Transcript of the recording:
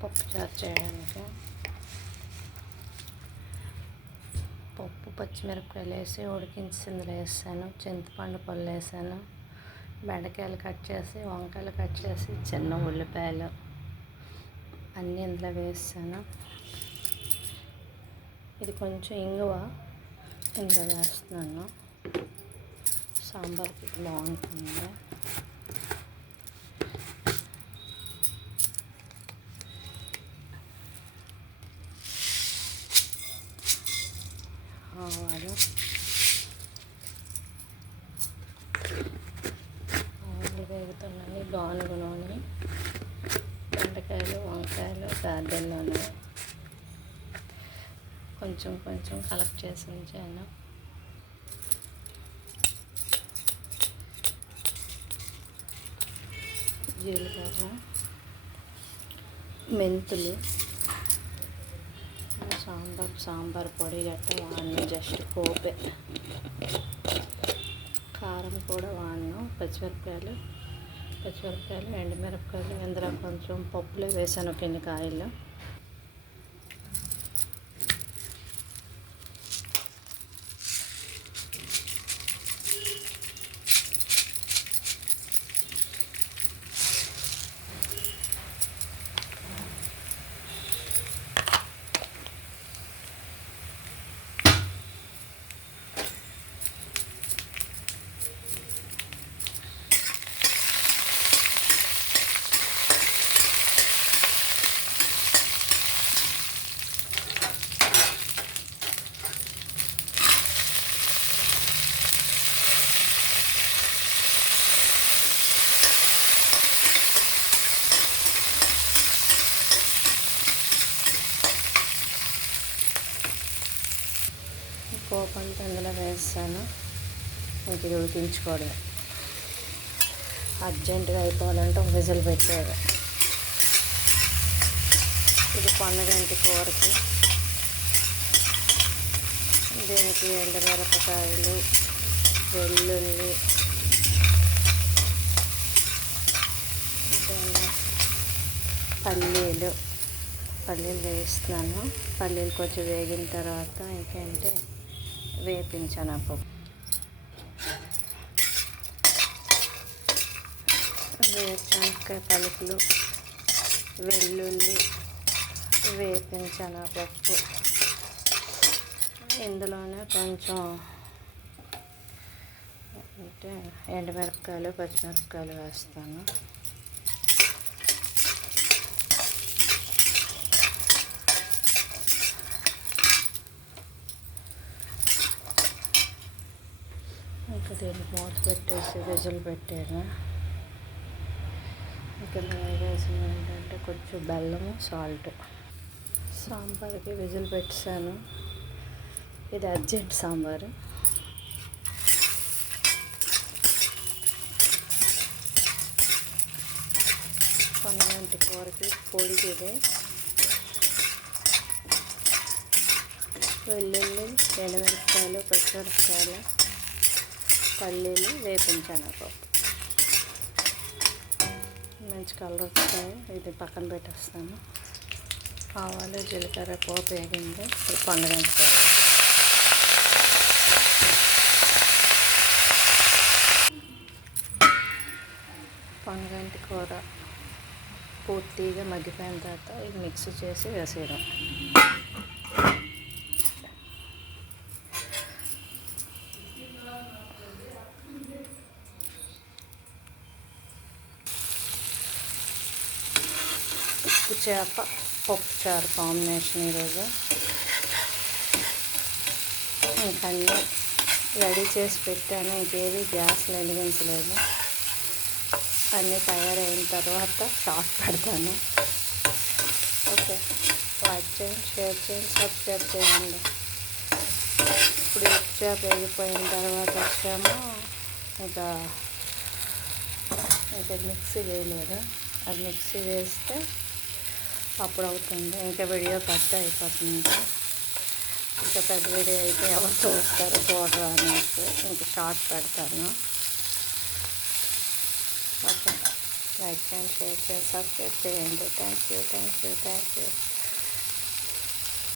పప్పుచారు చేయడానికి పప్పు పచ్చిమిరపకాయలు వేసి ఉడికించి ఇందులో వేసాను, చింతపండు పళ్ళు వేసాను, బెండకాయలు కట్ చేసి, వంకాయలు కట్ చేసి, చిన్న ఉల్లిపాయలు అన్నీ ఇందులో వేసాను. ఇది కొంచెం ఇంగువ ఇందులో వేస్తున్నాను, సాంబార్కి బాగుంటుంది. ఆవాలు వేగుతున్నాయి, గానుగ నూనె, బెండకాయలు, వంకాయలు, గార్డెన్ నూనె కొంచెం కొంచెం కలెక్ట్ చేసి ఉంచాను. జీలకర్ర, మెంతులు, సాంబార్ పొడి గట్ట వాడిన, జస్ట్ పోపే. కారం కూడా వాడినాం. పచ్చిమిరపకాయలు, ఎండుమిరపకాయలు, ఇందులో కొంచెం పప్పులో వేసాను, కొన్ని కాయలు. పోపు అంతా ఇందులో వేస్తాను. ఇది ఉడికించుకోవడం అర్జెంటుగా అయిపోవాలంటే ఒక విజిల్ పెట్టేది. ఇది పొన్నగంటి కూరకి. దీనికి ఎండుమిరపకాయలు, వెల్లుల్లి, పల్లీలు వేస్తున్నాను. పల్లీలు కొంచెం వేగిన తర్వాత ఇంకేంటే వేపించాను ఆ పప్పు. వేరుశనగకాయ పలుకులు, వెల్లుల్లి వేపించాను ఆ పప్పు. ఇందులోనే కొంచెం అంటే ఎండుమిరపకాయలు, పచ్చిమిరపకాయలు వేస్తాను. ఇంకా దీన్ని మూత పెట్టేసి విజిల్ పెట్టాను. ఇంకా వేసిన ఏంటంటే కొంచెం బెల్లము, సాల్ట్. సాంబార్కి విజిల్ పెట్టాను. ఇది అర్జెంట్ సాంబారు. పొన్నగంటి కూరకి పొడికి ఇది వెల్లుల్లి, ఎండుమిరపకాయలు, పచ్చిమిరపకాయలు, పల్లీలు వేపించాను పప్పు. మంచి కలర్ వస్తాయి. ఇది పక్కన పెట్టేస్తాను. ఆవాలు, జీలకర్ర, పోపు వేగింది. పొన్నగంటి కూర, పొన్నగంటి కూర పూర్తిగా మగ్గిపోయిన తర్వాత ఇది మిక్స్ చేసి వేసేయడం. ఉప్పు చేప పప్పుచారు కాంబినేషన్ ఈరోజు. ఇంకన్నీ రెడీ చేసి పెట్టాను. ఇంకేవి గ్యాస్లో వెలిగించలేదు. అన్నీ తయారైన తర్వాత షార్ట్ పెడతాను. ఓకే, లైక్ చేయండి, షేర్ చేయండి, సబ్స్క్రైబ్ చేయండి. ఇప్పుడు ఉప్పు చేప వేగిపోయిన తర్వాత వచ్చాము. ఇంకా మిక్సీ వేయలేదు. అది మిక్సీ వేస్తే అప్పుడు అవుతుంది. ఇంకా వీడియో పెద్ద అయిపోతుంది. ఇంకా పెద్ద వీడియో అయితే ఎవరు చూడరు అనేసి ఇంకా షార్ట్ పెడతాను. ఓకే. లైక్ చేయండి, షేర్ చేయండి, సబ్స్క్రైబ్ చేయండి. Thank you.